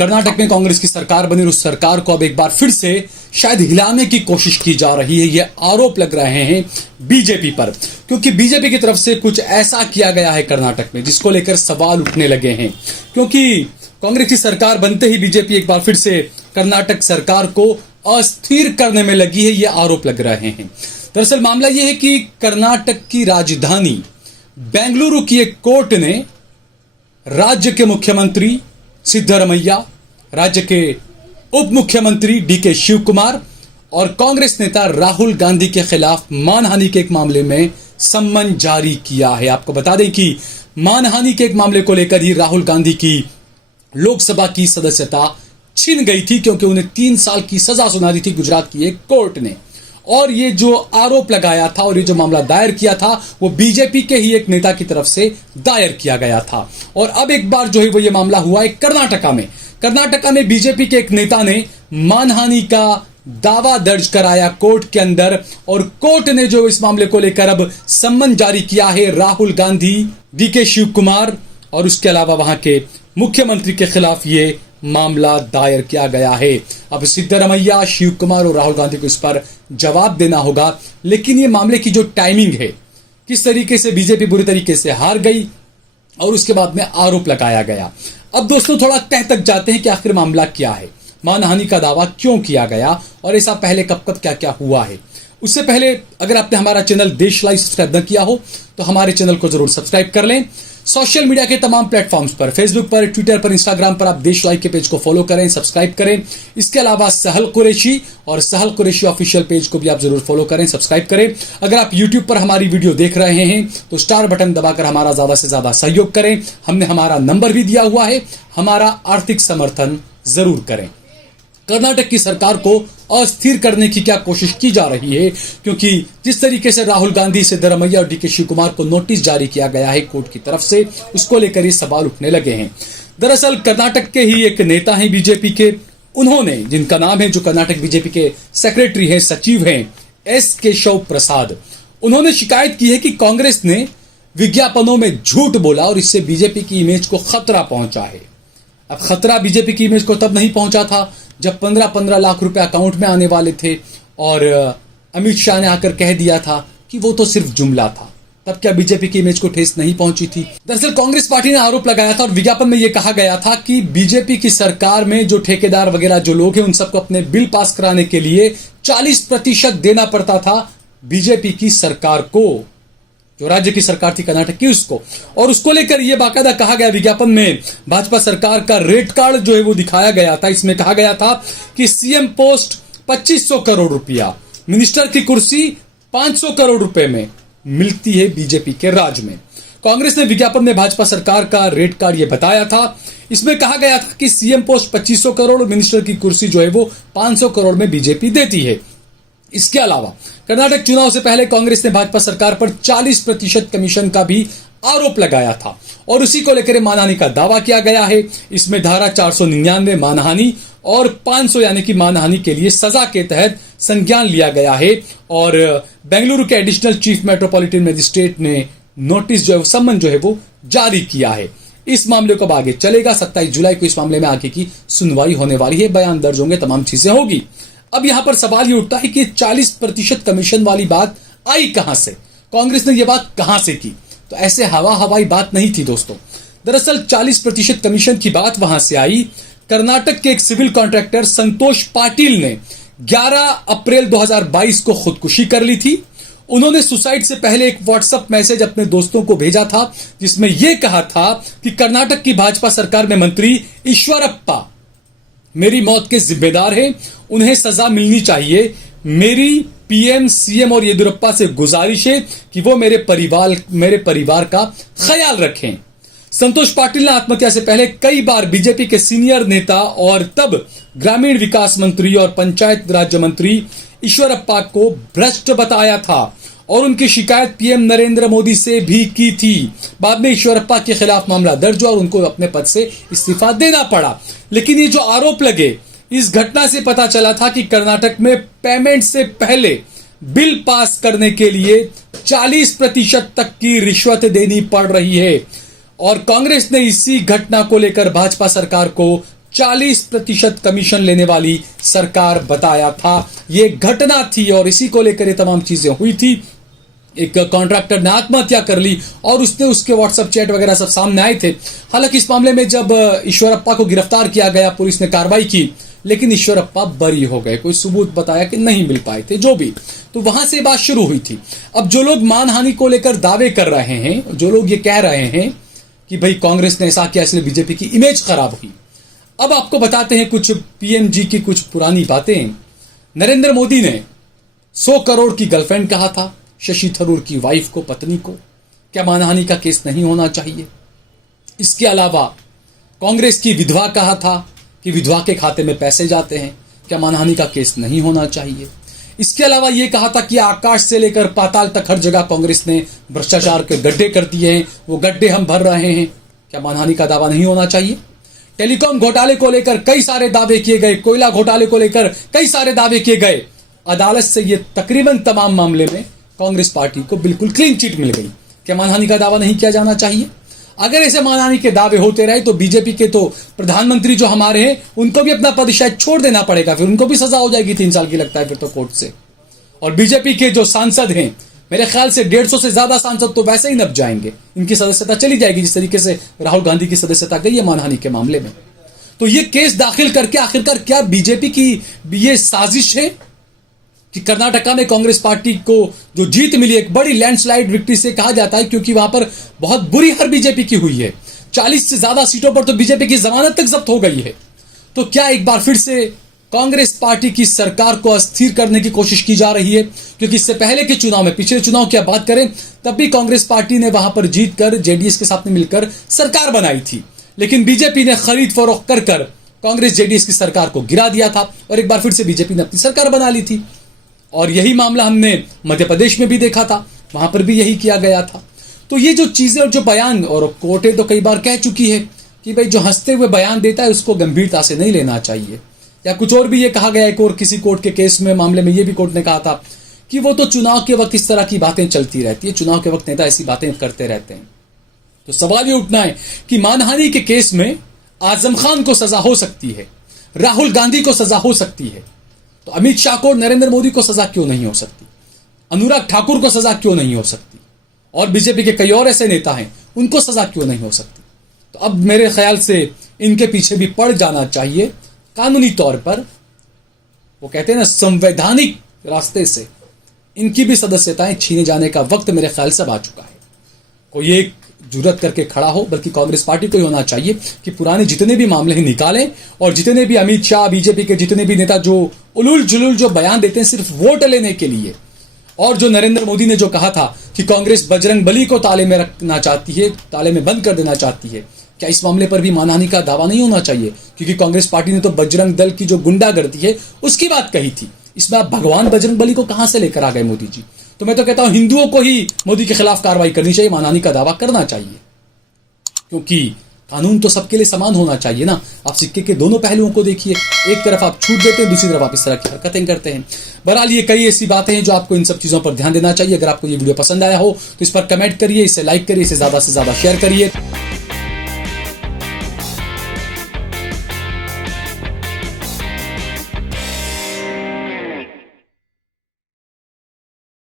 कर्नाटक में कांग्रेस की सरकार बनी और उस सरकार को अब एक बार फिर से शायद हिलाने की कोशिश की जा रही है। ये आरोप लग रहे हैं बीजेपी पर, क्योंकि बीजेपी की तरफ से कुछ ऐसा किया गया है कर्नाटक में जिसको लेकर सवाल उठने लगे हैं। क्योंकि कांग्रेस की सरकार बनते ही बीजेपी एक बार फिर से कर्नाटक सरकार को अस्थिर करने में लगी है, ये आरोप लग रहे हैं। दरअसल मामला यह है कि कर्नाटक की राजधानी बेंगलुरु की एक कोर्ट ने राज्य के मुख्यमंत्री सिद्धरमैया, राज्य के उप मुख्यमंत्री डीके शिव कुमार और कांग्रेस नेता राहुल गांधी के खिलाफ मानहानि के एक मामले में सम्मन जारी किया है। आपको बता दें कि मानहानि के एक मामले को लेकर ही राहुल गांधी की लोकसभा की सदस्यता छिन गई थी, क्योंकि उन्हें 3 साल की सजा सुना दी थी गुजरात की एक कोर्ट ने। और ये जो आरोप लगाया था और ये जो मामला दायर किया था वो बीजेपी के ही एक नेता की तरफ से दायर किया गया था। और अब एक बार जो है वो ये मामला हुआ है कर्नाटका में। कर्नाटका में बीजेपी के एक नेता ने मानहानि का दावा दर्ज कराया कोर्ट के अंदर, और कोर्ट ने जो इस मामले को लेकर अब सम्मन जारी किया है राहुल गांधी, डीके शिव कुमार और उसके अलावा वहां के मुख्यमंत्री के खिलाफ ये मामला दायर किया गया है। अब सिद्धरमैया, शिव कुमार और राहुल गांधी को इस पर जवाब देना होगा। लेकिन ये मामले की जो टाइमिंग है, किस तरीके से बीजेपी बुरी तरीके से हार गई और उसके बाद में आरोप लगाया गया। अब दोस्तों थोड़ा तह तक जाते हैं कि आखिर मामला क्या है, मानहानि का दावा क्यों किया गया और ऐसा पहले कब कब क्या क्या हुआ है। उससे पहले अगर आपने हमारा चैनल देश लाइव सब्सक्राइब न किया हो तो हमारे चैनल को जरूर सब्सक्राइब कर लें। सोशल मीडिया के तमाम प्लेटफॉर्म्स पर, फेसबुक पर, ट्विटर पर, इंस्टाग्राम पर आप देश लाइव के पेज को फॉलो करें, सब्सक्राइब करें। इसके अलावा सहल कुरैशी और सहल कुरैशी ऑफिशियल पेज को भी आप जरूर फॉलो करें, सब्सक्राइब करें। अगर आप यूट्यूब पर हमारी वीडियो देख रहे हैं तो स्टार बटन दबाकर हमारा ज्यादा से ज्यादा सहयोग करें। हमने हमारा नंबर भी दिया हुआ है, हमारा आर्थिक समर्थन जरूर करें। कर्नाटक की सरकार को अस्थिर करने की क्या कोशिश की जा रही है, क्योंकि जिस तरीके से राहुल गांधी, सिद्धरमैया और डीके शिव कुमार को नोटिस जारी किया गया है कोर्ट की तरफ से, उसको लेकर ये सवाल उठने लगे हैं। दरअसल कर्नाटक के ही एक नेता हैं बीजेपी के, उन्होंने, जिनका नाम है, जो कर्नाटक बीजेपी के सेक्रेटरी हैं, सचिव हैं, एस केशव प्रसाद, उन्होंने शिकायत की है कि कांग्रेस ने विज्ञापनों में झूठ बोला और इससे बीजेपी की इमेज को खतरा पहुंचा है। अब खतरा बीजेपी की इमेज को तब नहीं पहुंचा था जब 15-15 लाख रुपए अकाउंट में आने वाले थे और अमित शाह ने आकर कह दिया था कि वो तो सिर्फ जुमला था। तब क्या बीजेपी की इमेज को ठेस नहीं पहुंची थी? दरअसल कांग्रेस पार्टी ने आरोप लगाया था और विज्ञापन में यह कहा गया था कि बीजेपी की सरकार में जो ठेकेदार वगैरह जो लोग हैं उन सबको अपने बिल पास कराने के लिए 40% देना पड़ता था बीजेपी की सरकार को, जो राज्य की सरकार थी कर्नाटक की, उसको। और उसको लेकर यह बाकायदा कहा गया विज्ञापन में, भाजपा सरकार का रेट कार्ड जो है वो दिखाया गया था। इसमें कहा गया था कि सीएम पोस्ट 2500 करोड़ रुपया, मिनिस्टर की कुर्सी 500 करोड़ रुपए में मिलती है बीजेपी के राज में। कांग्रेस ने विज्ञापन में भाजपा सरकार का रेट कार्ड ये बताया था। इसमें कहा गया था कि सीएम पोस्ट 2500 करोड़, मिनिस्टर की कुर्सी जो है वो 500 करोड़ में बीजेपी देती है। इसके अलावा कर्नाटक चुनाव से पहले कांग्रेस ने भाजपा सरकार पर 40% कमीशन का भी आरोप लगाया था और उसी को लेकर मानहानि का दावा किया गया है। इसमें धारा 499 मानहानि और 500 यानी कि मानहानि के लिए सजा के तहत संज्ञान लिया गया है। और बेंगलुरु के एडिशनल चीफ मेट्रोपॉलिटन मजिस्ट्रेट ने नोटिस जो है, सम्मन जो है वो जारी किया है। इस मामले को अब आगे चलेगा। 27 जुलाई को इस मामले में आगे की सुनवाई होने वाली है, बयान दर्ज होंगे, तमाम चीजें होगी। अब यहां पर सवाल ये उठता है कि 40% कमीशन वाली बात आई कहां से, कांग्रेस ने यह बात कहां से की? तो ऐसे हवाई बात नहीं थी दोस्तों। दरअसल 40% कमीशन की बात वहां से आई। कर्नाटक के एक सिविल कॉन्ट्रैक्टर संतोष पाटिल ने 11 अप्रैल 2022 को खुदकुशी कर ली थी। उन्होंने सुसाइड से पहले एक व्हाट्सएप मैसेज अपने दोस्तों को भेजा था जिसमें यह कहा था कि कर्नाटक की भाजपा सरकार में मंत्री ईश्वरप्पा मेरी मौत के जिम्मेदार हैं, उन्हें सजा मिलनी चाहिए। मेरी पीएम, सीएम और येदियुरप्पा से गुजारिश है कि वो मेरे परिवार का ख्याल रखें। संतोष पाटिल ने आत्महत्या से पहले कई बार बीजेपी के सीनियर नेता और तब ग्रामीण विकास मंत्री और पंचायत राज्य मंत्री ईश्वरप्पा को भ्रष्ट बताया था और उनकी शिकायत पीएम नरेंद्र मोदी से भी की थी। बाद में ईश्वरप्पा के खिलाफ मामला दर्ज हुआ और उनको अपने पद से इस्तीफा देना पड़ा। लेकिन ये जो आरोप लगे, इस घटना से पता चला था कि कर्नाटक में पेमेंट से पहले बिल पास करने के लिए 40% तक की रिश्वत देनी पड़ रही है। और कांग्रेस ने इसी घटना को लेकर भाजपा सरकार को 40% कमीशन लेने वाली सरकार बताया था। ये घटना थी और इसी को लेकर ये तमाम चीजें हुई थी। एक कॉन्ट्रैक्टर ने आत्महत्या कर ली और उसके व्हाट्सएप चैट वगैरह सब सामने आए थे। हालांकि इस मामले में जब ईश्वरप्पा को गिरफ्तार किया गया, पुलिस ने कार्रवाई की, लेकिन ईश्वरप्पा बरी हो गए। कोई सबूत बताया कि नहीं मिल पाए थे, जो भी, तो वहां से बात शुरू हुई थी। अब जो लोग मानहानि को लेकर दावे कर रहे हैं, जो लोग ये कह रहे हैं कि भाई कांग्रेस ने ऐसा किया इसलिए बीजेपी की इमेज खराब हुई, अब आपको बताते हैं कुछ पीएमजी की कुछ पुरानी बातें। नरेंद्र मोदी ने 100 करोड़ की गर्लफ्रेंड कहा था शशि थरूर की वाइफ को, पत्नी को। क्या मानहानि का केस नहीं होना चाहिए? इसके अलावा कांग्रेस की विधवा कहा था कि विधवा के खाते में पैसे जाते हैं, क्या मानहानि का केस नहीं होना चाहिए? इसके अलावा यह कहा था कि आकाश से लेकर पाताल तक हर जगह कांग्रेस ने भ्रष्टाचार के गड्ढे कर दिए हैं, वो गड्ढे हम भर रहे हैं, क्या मानहानि का दावा नहीं होना चाहिए? टेलीकॉम घोटाले को लेकर कई सारे दावे किए गए, कोयला घोटाले को लेकर कई सारे दावे किए गए। अदालत से ये तकरीबन तमाम मामले में कांग्रेस पार्टी को बिल्कुल क्लीन चिट मिल गई। क्या मानहानि का दावा नहीं किया जाना चाहिए? अगर ऐसे मानहानि के दावे होते रहे तो बीजेपी के तो प्रधानमंत्री जो हमारे हैं, उनको भी अपना पद शायद छोड़ देना पड़ेगा, फिर उनको भी सजा हो जाएगी 3 साल की, लगता है फिर तो कोर्ट से। और बीजेपी के जो सांसद हैं, मेरे ख्याल से 150 से ज्यादा सांसद तो वैसे ही नप जाएंगे, इनकी सदस्यता चली जाएगी, जिस तरीके से राहुल गांधी की सदस्यता गई है मानहानि के मामले में। तो ये केस दाखिल करके आखिरकार क्या बीजेपी की ये साजिश है कि कर्नाटका में कांग्रेस पार्टी को जो जीत मिली, एक बड़ी लैंडस्लाइड विक्ट्री से कहा जाता है, क्योंकि वहां पर बहुत बुरी हार बीजेपी की हुई है। 40 से ज्यादा सीटों पर तो बीजेपी की जमानत तक जब्त हो गई है। तो क्या एक बार फिर से कांग्रेस पार्टी की सरकार को अस्थिर करने की कोशिश की जा रही है? क्योंकि इससे पहले के चुनाव में, पिछले चुनाव की बात करें, तब भी कांग्रेस पार्टी ने वहां पर जीतकर जेडीएस के साथ मिलकर सरकार बनाई थी, लेकिन बीजेपी ने खरीद फरोख्त कर कांग्रेस जेडीएस की सरकार को गिरा दिया था और एक बार फिर से बीजेपी ने अपनी सरकार बना ली थी। और यही मामला हमने मध्य प्रदेश में भी देखा था, वहां पर भी यही किया गया था। तो ये जो चीजें और जो बयान, और कोर्टें तो कई बार कह चुकी है कि भाई जो हंसते हुए बयान देता है उसको गंभीरता से नहीं लेना चाहिए, या कुछ और भी ये कहा गया एक और किसी कोर्ट के केस में, मामले में ये भी कोर्ट ने कहा था कि वो तो चुनाव के वक्त इस तरह की बातें चलती रहती है, चुनाव के वक्त नेता ऐसी बातें करते रहते हैं। तो सवाल ये उठना है कि मानहानि के केस में आजम खान को सजा हो सकती है, राहुल गांधी को सजा हो सकती है, तो अमित शाह को, नरेंद्र मोदी को सजा क्यों नहीं हो सकती? अनुराग ठाकुर को सजा क्यों नहीं हो सकती? और बीजेपी के कई और ऐसे नेता हैं, उनको सजा क्यों नहीं हो सकती? तो अब मेरे ख्याल से इनके पीछे भी पड़ जाना चाहिए कानूनी तौर पर। वो कहते हैं ना, संवैधानिक रास्ते से इनकी भी सदस्यताएं छीने जाने का वक्त मेरे ख्याल से आ चुका है। कोई एक जुर्रत करके खड़ा हो, बल्कि कांग्रेस पार्टी को ही होना चाहिए कि पुराने जितने भी मामले हैं निकालें, और जितने भी अमित शाह, बीजेपी के जितने भी नेता जो उलूल जुलूल जो बयान देते हैं सिर्फ वोट लेने के लिए, और जो नरेंद्र मोदी ने जो कहा था कि कांग्रेस बजरंग बली को ताले में रखना चाहती है, ताले में बंद कर देना चाहती है, क्या इस मामले पर भी मानहानि का दावा नहीं होना चाहिए? क्योंकि कांग्रेस पार्टी ने तो बजरंग दल की जो गुंडागर्दी है उसकी बात कही थी। इसमें आप भगवान बजरंग बली को कहां से लेकर आ गए मोदी जी? तो मैं तो कहता हूं हिंदुओं को ही मोदी के खिलाफ कार्रवाई करनी चाहिए, मानहानि का दावा करना चाहिए, क्योंकि कानून तो सबके लिए समान होना चाहिए ना। आप सिक्के के दोनों पहलुओं को देखिए, एक तरफ आप छूट देते हैं, दूसरी तरफ आप इस तरह की हरकतें करते हैं। बहरहाल ये कई ऐसी बातें हैं जो आपको इन सब चीजों पर ध्यान देना चाहिए। अगर आपको ये वीडियो पसंद आया हो तो इस पर कमेंट करिए, इसे लाइक करिए, इसे ज्यादा से ज्यादा शेयर करिए।